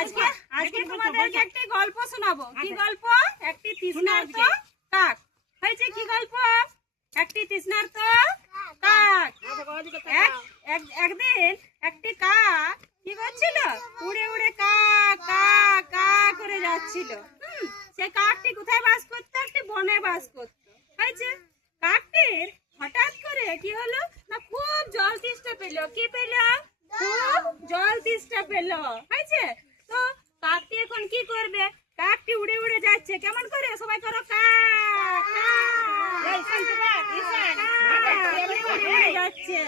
আজকে আজকে তোমাদেরকে একটা গল্প শোনাবো। কি গল্প? একটি তৃষ্ণার্ত কাক। হয়েছে কি গল্প? একটি তৃষ্ণার্ত কাক। একদিন একটি কাক কি করছিল? উড়ে উড়ে কা কা কা করে যাচ্ছিল। সে কাকটি কোথায় বাস করতো? একটি বনে বাস করতো। হয়েছে কাকটির হঠাৎ করে কি হলো না, খুব জল তেষ্টা পেল। কি পেল? খুব জল তেষ্টা পেল। হয়েছে তো কাকটি এখন কি করবে? কাকটি উড়ে উড়ে যাচ্ছে। কেমন করে? সবাই করো কা কা। যাচ্ছে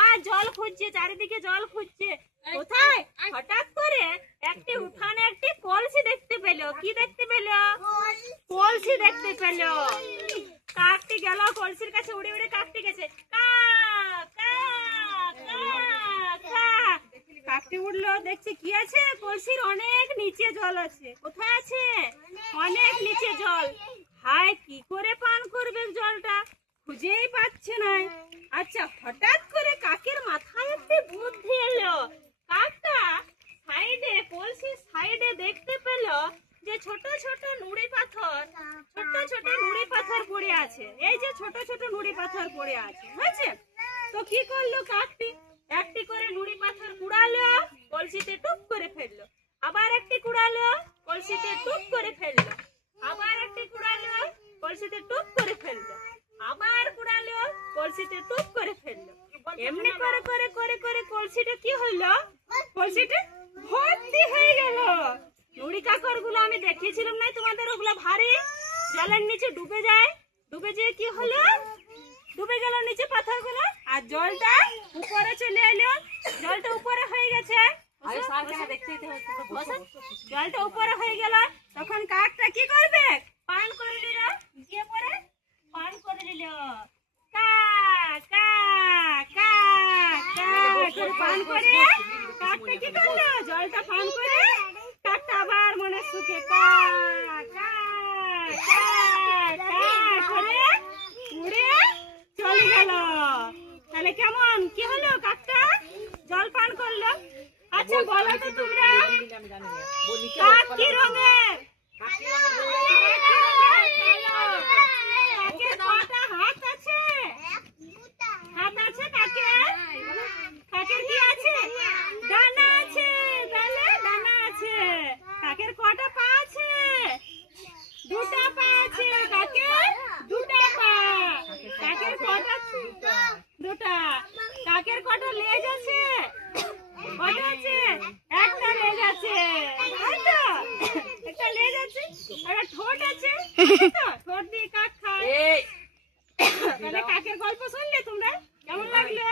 আর জল খুঁজছে, চারিদিকে জল খুঁজছে। কোথায়? হঠাৎ করে একটি উঠানে একটি কলসি দেখতে পেল। কি দেখতে পেল? কলসি দেখতে পেল। কাকটি গেল কলসির কাছে, উড়ে উড়ে কাকটি গেছে। কা কা কা কা। কাকটি উঠলো, দেখছে কি আছে? কলসির অনেক নিচে জল আছে। কোথায় আছে? অনেক নিচে জল। হায়, কি করে পান করবে জলটা? খুঁজেই পাচ্ছে না। আচ্ছা, হঠাৎ করে কাকের মাথায় একটি বুদ্ধি এলো। কাকটা সাইডে, কলসির সাইডে দেখতে পেল যে ছোট ছোট নুড়ি পাথর, ছোট ছোট নুড়ি পাথর পড়ে আছে। এই যে ছোট ছোট নুড়ি পাথর পড়ে আছে। হয়েছে তো কি করলো কাকটি? একটি করে নুড়ি পাথর কুড়ালো, কলসিতে টুপ করে ফেললো। আবার একটি কুড়ালো, কলসিতে টুপ করে ফেললো। আবার একটি কুড়ালো, কলসিতে টুপ করে ফেললো। আবার কুড়ালো, কলসিতে টুপ করে ফেললো। এমনি করে করে করে করে কলসিটা কি হলো? কলসিটা ভর্তি হয়ে গেল। নুড়ি কাকর গুলো আমি দেখিয়েছিলাম না তোমাদের? ওগুলো ভারী, জলের নিচে ডুবে যায়। ডুবে যেয়ে কি হলো? ডুবে গেল নিচে পাথরগুলো, আর জলটা উপরে চলে এলো। জলটা উপরে হয়ে গেছে। জলটা উপরে হয়ে গেল, তখন কাকটা কি করবে? পান করে নিল। গিয়ে পরে পান করে নিল। কা কা কা কা করে পান করে কাকটা কি করলো? জলটা পান করে কাকটা আবার মনে সুখে কা কা কা কা করে উড়ে চলে গেল। তাহলে কেমন কি হলো? কাকটা জল পান করলো। আচ্ছা বলো তো তোমরা, কাক কি রঙের? কাকের কটা হাত আছে? হাত আছে কাকের? কাকের কি আছে? ডানা আছে। তাহলে ডানা আছে। কাকের কটা পা আছে? দুটা পা আছে। কাকের দুটা পা। কাকের কটা? দুটা। কাকের কটা লেজ আছে? কটা আছে? একটা লেজ আছে। তাইতো? একটা লেজ আছে, একটা ঠোঁট আছে। ঠোঁট দিয়ে কাক খায়। তাহলে কাকের গল্প শুনলে তোমরা? কেমন লাগলো?